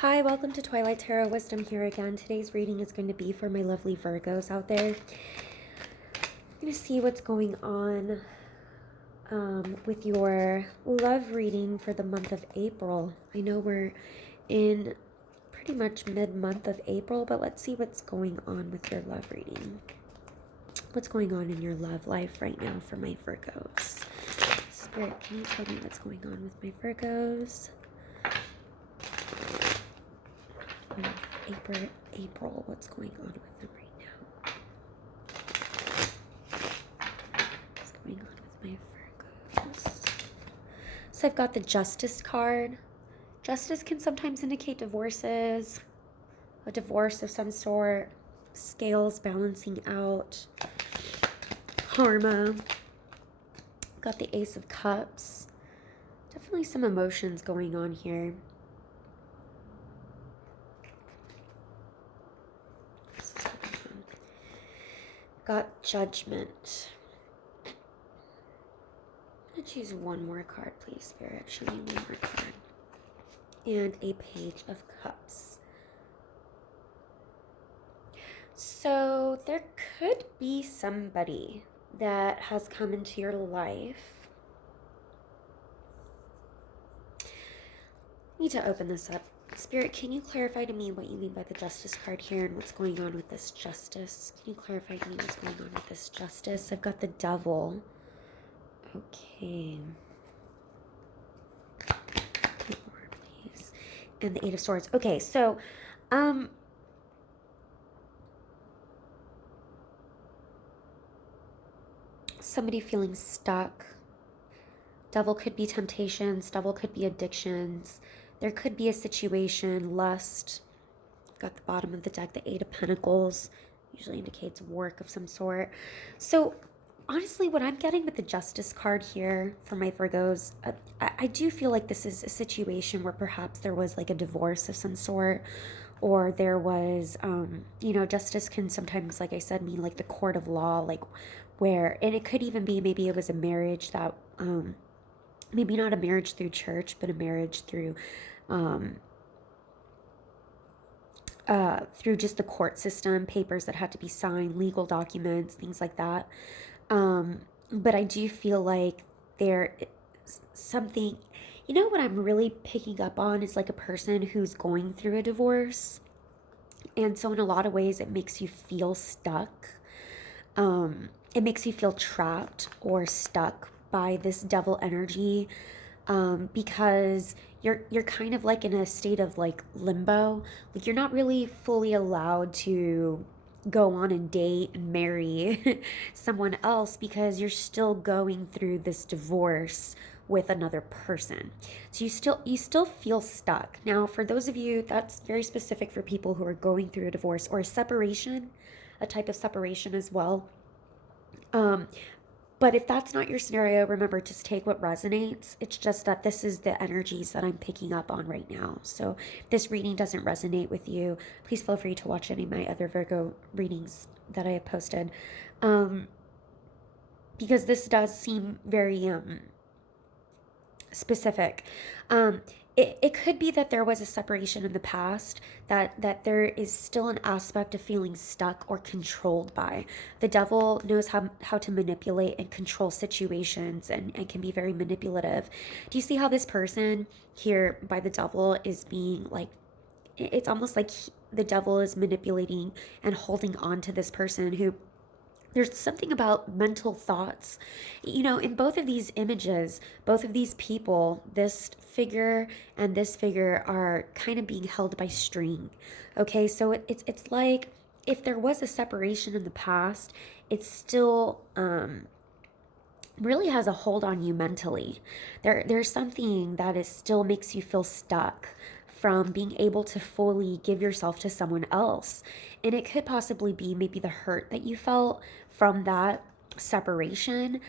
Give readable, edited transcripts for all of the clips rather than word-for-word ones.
Hi, welcome to Twilight Tarot Wisdom here again. Today's reading is going to be for my lovely Virgos out there. I'm going to see what's going on with your love reading for the month of April. I know we're in pretty much mid-month of April, but let's see what's going on with your love reading. What's going on in your love life right now for my Virgos? Spirit, can you tell me what's going on with my Virgos? April, what's going on with them right now? What's going on with my Virgos? So I've got the Justice card. Justice can sometimes indicate divorces, a divorce of some sort, scales balancing out, karma. Got the Ace of Cups. Definitely some emotions going on here. Got Judgment. I'm going to choose one more card, please, Spirit. Show me one more card. And a Page of Cups. So there could be somebody that has come into your life. I need to open this up. Spirit, can you clarify to me what you mean by the Justice card here and what's going on with this Justice? Can you clarify to me what's going on with this Justice? I've got the Devil. Okay. More, please. And the Eight of Swords. Okay, so, somebody feeling stuck. Devil could be temptations. Devil could be addictions. There could be a situation, lust. Got the bottom of the deck, the Eight of Pentacles. Usually indicates work of some sort. So, honestly, what I'm getting with the Justice card here for my Virgos, I do feel like this is a situation where perhaps there was like a divorce of some sort. Or there was, Justice can sometimes, like I said, mean like the court of law, like where, and it could even be maybe it was a marriage that, maybe not a marriage through church, but a marriage through just the court system, papers that had to be signed, legal documents, things like that. But I do feel like there is something, what I'm really picking up on is like a person who's going through a divorce. And so in a lot of ways, it makes you feel stuck. It makes you feel trapped or stuck by this devil energy, because you're kind of like in a state of like limbo. Like you're not really fully allowed to go on and date and marry someone else because you're still going through this divorce with another person. So you still feel stuck. Now, for those of you, that's very specific for people who are going through a divorce or a separation, a type of separation as well. But if that's not your scenario, remember, just take what resonates. It's just that this is the energies that I'm picking up on right now. So if this reading doesn't resonate with you, please feel free to watch any of my other Virgo readings that I have posted. Because this does seem very specific. It could be that there was a separation in the past, that there is still an aspect of feeling stuck or controlled by. The devil knows how to manipulate and control situations and can be very manipulative. Do you see how this person here by the devil is being like, it's almost like the devil is manipulating and holding on to this person who, there's something about mental thoughts. In both of these images, both of these people, this figure and this figure are kind of being held by string. Okay, so it's like if there was a separation in the past, it still really has a hold on you mentally. There's something that is still makes you feel stuck from being able to fully give yourself to someone else. And it could possibly be maybe the hurt that you felt from that separation.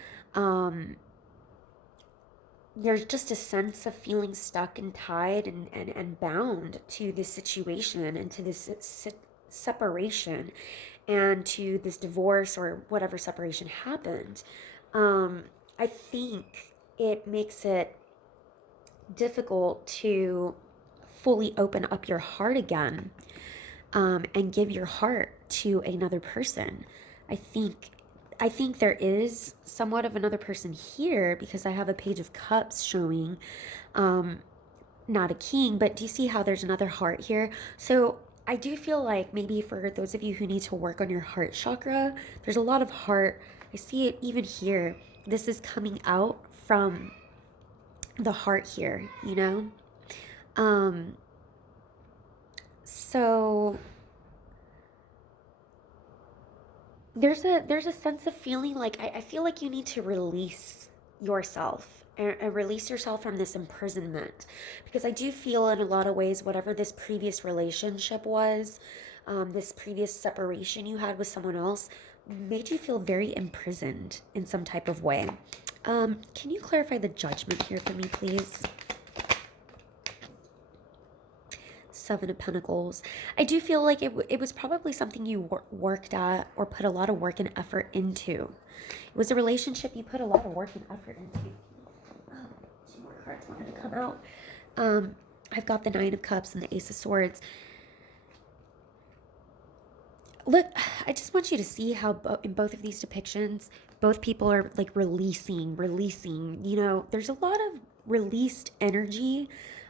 There's just a sense of feeling stuck and tied and bound to this situation and to this separation and to this divorce or whatever separation happened. I think it makes it difficult to fully open up your heart again, and give your heart to another person. I think there is somewhat of another person here, because I have a Page of Cups showing, not a king, but do you see how there's another heart here? So I do feel like maybe for those of you who need to work on your heart chakra, there's a lot of heart. I see it even here. This is coming out from the heart here, you know? So there's a sense of feeling like I feel like you need to release yourself, and release yourself from this imprisonment, because I do feel in a lot of ways whatever this previous relationship was, this previous separation you had with someone else, made you feel very imprisoned in some type of way. Can you clarify the Judgment here for me, please? Seven of Pentacles. I do feel like it was probably something you worked at or put a lot of work and effort into. It was a relationship you put a lot of work and effort into. Oh, two more cards wanted to come out. I've got the Nine of Cups and the Ace of Swords. Look, I just want you to see how in both of these depictions, both people are like releasing, you know, there's a lot of released energy,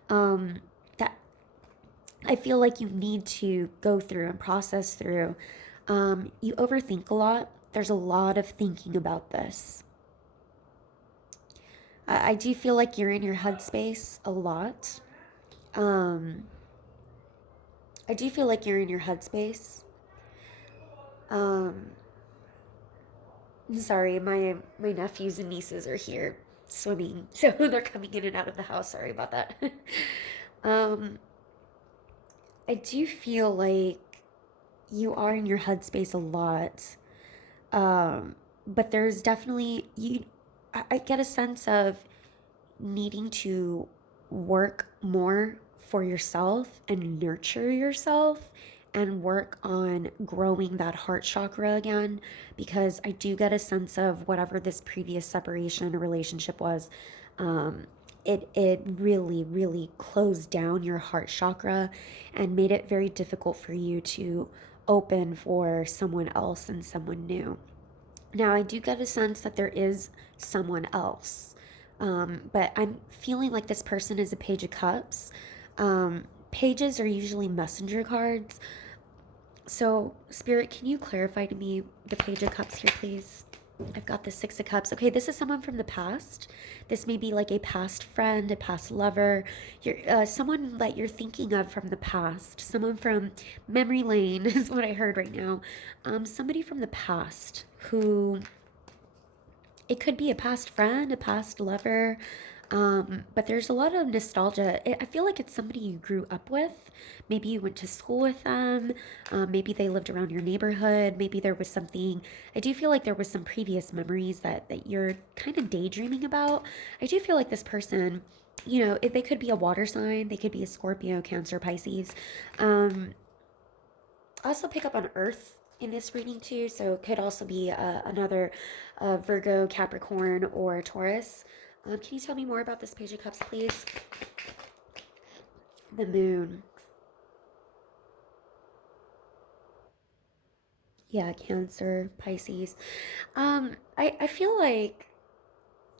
that I feel like you need to go through and process through. You overthink a lot. There's a lot of thinking about this. I do feel like you're in your headspace a lot. I do feel like you're in your headspace. Sorry, my nephews and nieces are here swimming, so they're coming in and out of the house. Sorry about that. I do feel like you are in your headspace a lot, but there's definitely I get a sense of needing to work more for yourself and nurture yourself and work on growing that heart chakra again, because I do get a sense of whatever this previous separation or relationship was, it really, really closed down your heart chakra and made it very difficult for you to open for someone else and someone new. Now, I do get a sense that there is someone else, but I'm feeling like this person is a Page of Cups. Pages are usually messenger cards. So, Spirit, can you clarify to me the Page of Cups here, please? I've got the Six of Cups. Okay, this is someone from the past. This may be like a past friend, a past lover. You're someone that you're thinking of from the past. Someone from memory lane is what I heard right now. Somebody from the past who, it could be a past friend, a past lover, but there's a lot of nostalgia. I feel like it's somebody you grew up with. Maybe you went to school with them. Maybe they lived around your neighborhood. Maybe there was something. I do feel like there was some previous memories that you're kind of daydreaming about. I do feel like this person, you know, if they could be a water sign, they could be a Scorpio, Cancer, Pisces. I also pick up on Earth in this reading too, so it could also be another Virgo, Capricorn, or Taurus. Can you tell me more about this Page of Cups, please? The Moon. Yeah, Cancer, Pisces. I feel like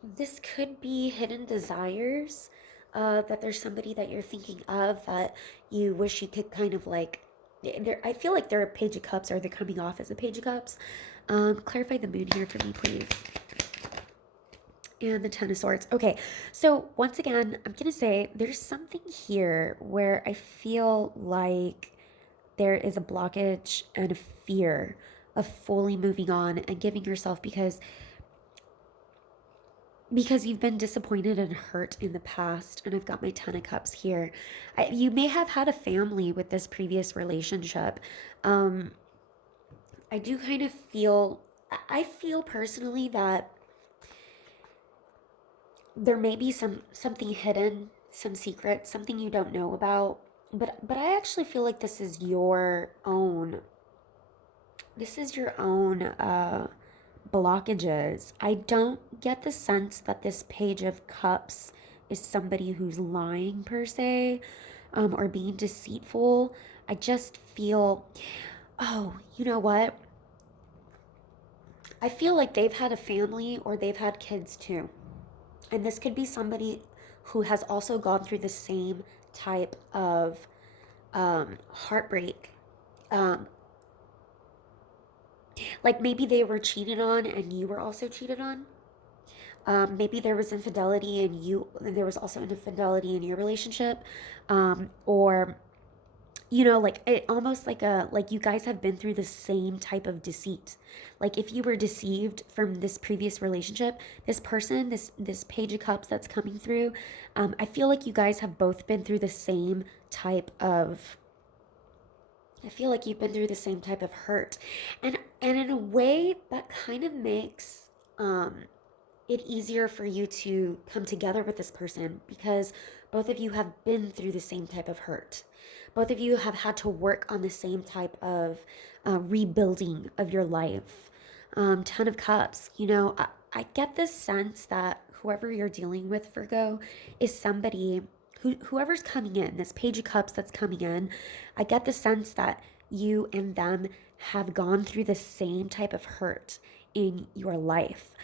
this could be hidden desires, that there's somebody that you're thinking of that you wish you could kind of like, I feel like they're a Page of Cups, or they're coming off as a Page of Cups. Clarify the Moon here for me, please. And the Ten of Swords. Okay, so once again, I'm going to say there's something here where I feel like there is a blockage and a fear of fully moving on and giving yourself, because you've been disappointed and hurt in the past. And I've got my Ten of Cups here. You may have had a family with this previous relationship. I do kind of feel, I feel personally that there may be something hidden, some secret, something you don't know about. But I actually feel like this is your own. This is your own blockages. I don't get the sense that this Page of Cups is somebody who's lying per se. or being deceitful. I just feel, oh, you know what? I feel like they've had a family or they've had kids too. And this could be somebody who has also gone through the same type of heartbreak. Um, like maybe they were cheated on and you were also cheated on. Maybe there was infidelity and there was also infidelity in your relationship. Or like it almost like you guys have been through the same type of deceit. Like if you were deceived from this previous relationship, this person, this Page of Cups that's coming through, I feel like you guys have both been through the same type of I feel like you've been through the same type of hurt. And in a way that kind of makes it easier for you to come together with this person because both of you have been through the same type of hurt. Both of you have had to work on the same type of rebuilding of your life. Ten of Cups, I get this sense that whoever you're dealing with, Virgo, is somebody whoever's coming in, this Page of Cups that's coming in, I get the sense that you and them have gone through the same type of hurt in your life.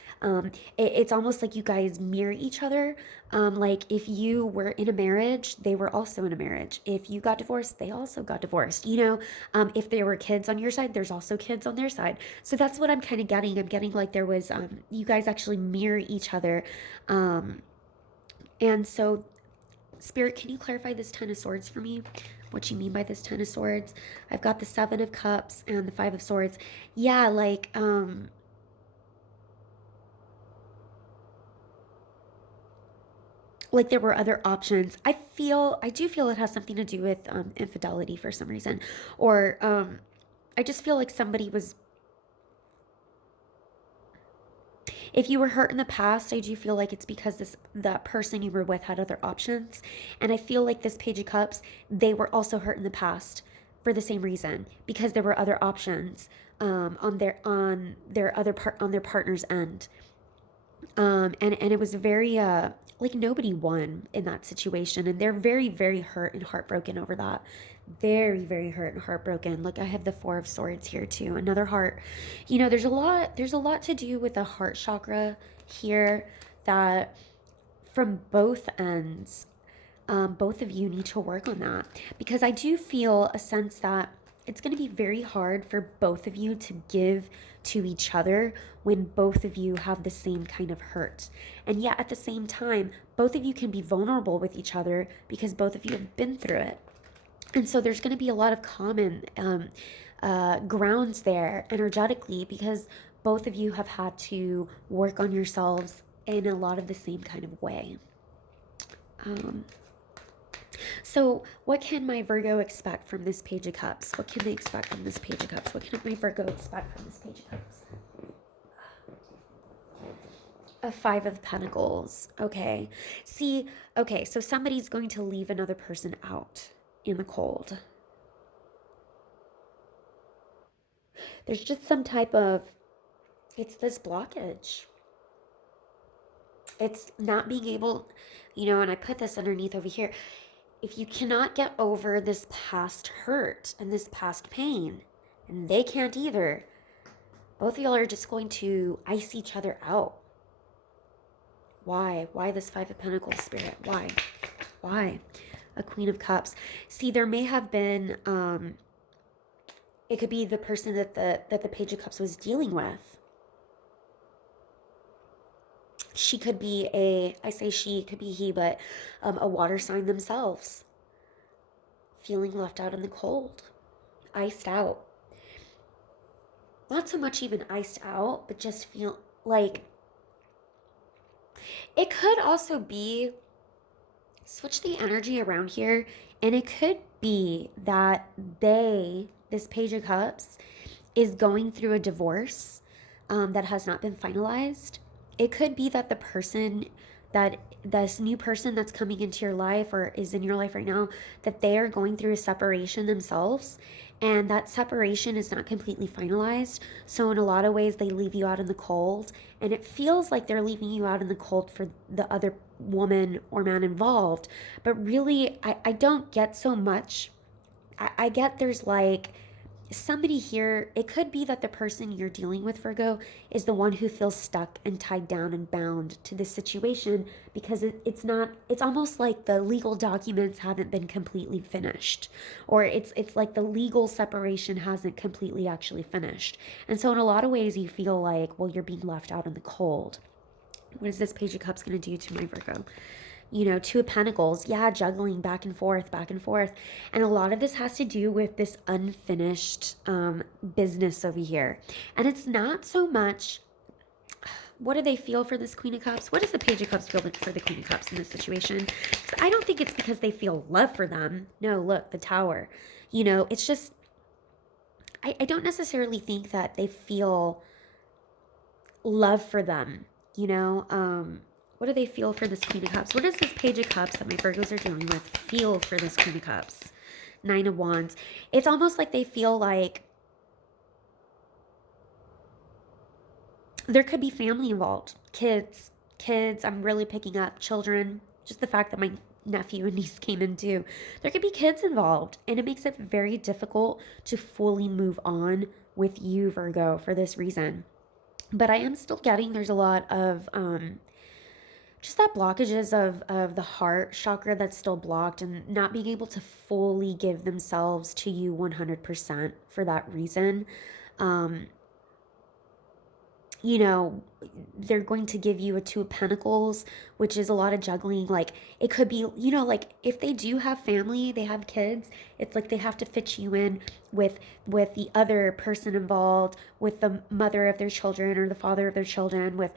It's almost like you guys mirror each other. Like if you were in a marriage, they were also in a marriage. If you got divorced, they also got divorced. If there were kids on your side, there's also kids on their side. So that's what I'm kind of getting. I'm getting like there was, you guys actually mirror each other. And so, Spirit, can you clarify this Ten of Swords for me? What you mean by this Ten of Swords? I've got the Seven of Cups and the Five of Swords. Yeah, like there were other options. I do feel it has something to do with infidelity for some reason, or I just feel like somebody was. If you were hurt in the past, I do feel like it's because that person you were with had other options, and I feel like this Page of Cups, they were also hurt in the past for the same reason because there were other options on their partner's end. And it was very like nobody won in that situation, and they're very, very hurt and heartbroken over that. Very, very hurt and heartbroken. Look, I have the Four of Swords here too. Another heart. There's a lot to do with the heart chakra here that from both ends, both of you need to work on that because I do feel a sense that it's going to be very hard for both of you to give to each other when both of you have the same kind of hurt. And yet at the same time, both of you can be vulnerable with each other because both of you have been through it. And so there's going to be a lot of common grounds there energetically because both of you have had to work on yourselves in a lot of the same kind of way. So what can my Virgo expect from this Page of Cups? What can they expect from this Page of Cups? What can my Virgo expect from this Page of Cups? A Five of Pentacles. Okay. So somebody's going to leave another person out in the cold. There's just some type of, it's this blockage. It's not being able, and I put this underneath over here. If you cannot get over this past hurt and this past pain, and they can't either, both of y'all are just going to ice each other out. Why? Why this Five of Pentacles, Spirit? Why? A Queen of Cups. See, there may have been, it could be the person that the Page of Cups was dealing with. She could be I say she, could be he, but a water sign themselves. Feeling left out in the cold. Iced out. Not so much even iced out, but just feel like... It could also be... Switch the energy around here, and it could be that this Page of Cups, is going through a divorce that has not been finalized. It could be that the person that this new person that's coming into your life or is in your life right now, that they are going through a separation themselves, and that separation is not completely finalized. So in a lot of ways, they leave you out in the cold, and it feels like they're leaving you out in the cold for the other woman or man involved. But really, I don't get so much. I get there's like somebody here. It could be that the person you're dealing with, Virgo, is the one who feels stuck and tied down and bound to this situation because it's not, it's almost like the legal documents haven't been completely finished, or it's like the legal separation hasn't completely actually finished. And so in a lot of ways you feel like, well, you're being left out in the cold. What is this Page of Cups going to do to my Virgo? You know, Two of Pentacles, yeah, juggling back and forth, back and forth. And a lot of this has to do with this unfinished business over here. And it's not so much, what do they feel for this Queen of Cups? What does the Page of Cups feel for the Queen of Cups in this situation? Because I don't think it's because they feel love for them. No, look, the Tower. You know, it's just, I don't necessarily think that they feel love for them, you know? What do they feel for this Queen of Cups? What does this Page of Cups that my Virgos are dealing with feel for this Queen of Cups? Nine of Wands. It's almost like they feel like there could be family involved. Kids. I'm really picking up children. Just the fact that my nephew and niece came in too. There could be kids involved. And it makes it very difficult to fully move on with you, Virgo, for this reason. But I am still getting there's a lot of just that blockages of the heart chakra that's still blocked and not being able to fully give themselves to you 100% for that reason. You know, they're going to give you a Two of Pentacles, which is a lot of juggling. Like, it could be, you know, like if they do have family, they have kids, it's like they have to fit you in with the other person involved, with the mother of their children or the father of their children, with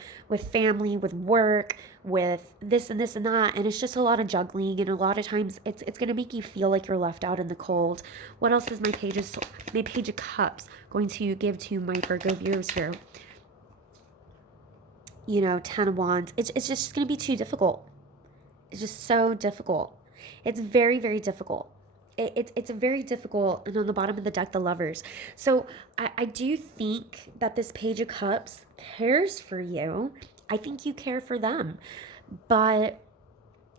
family, with work, with this and this and that. And it's just a lot of juggling, and a lot of times it's going to make you feel like you're left out in the cold. What else is my Page of Cups going to give to my Virgo viewers here? You know, Ten of Wands. It's just going to be too difficult. It's just so difficult. It's very, very difficult. It's very difficult. And on the bottom of the deck, the Lovers. So I do think that this Page of Cups cares for you. I think you care for them. But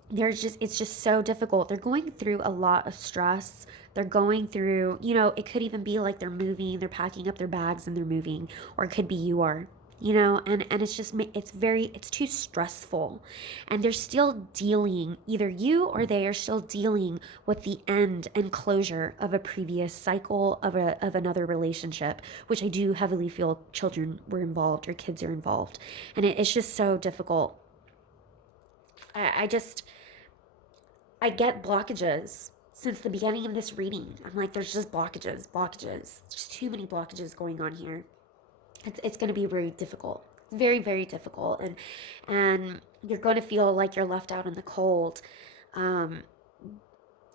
it's just so difficult. They're going through a lot of stress. They're going through, you know, it could even be like they're moving, they're packing up their bags and they're moving, or it could be you are. You know, and it's just, it's too stressful. And they're still dealing, either you or they are still dealing with the end and closure of a previous cycle of another relationship, which I do heavily feel children were involved or kids are involved. And it's just so difficult. I get blockages since the beginning of this reading. I'm like, there's just blockages. There's just too many blockages going on here. It's going to be very difficult, very, very difficult. And you're going to feel like you're left out in the cold. You're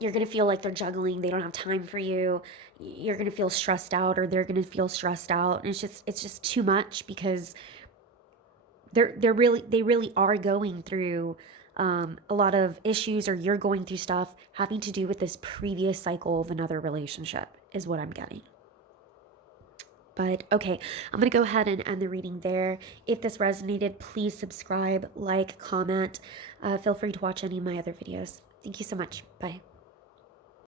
going to feel like they're juggling. They don't have time for you. You're going to feel stressed out, or they're going to feel stressed out. And it's just too much, because they really are going through a lot of issues, or you're going through stuff having to do with this previous cycle of another relationship is what I'm getting. But okay, I'm going to go ahead and end the reading there. If this resonated, please subscribe, like, comment. Feel free to watch any of my other videos. Thank you so much. Bye.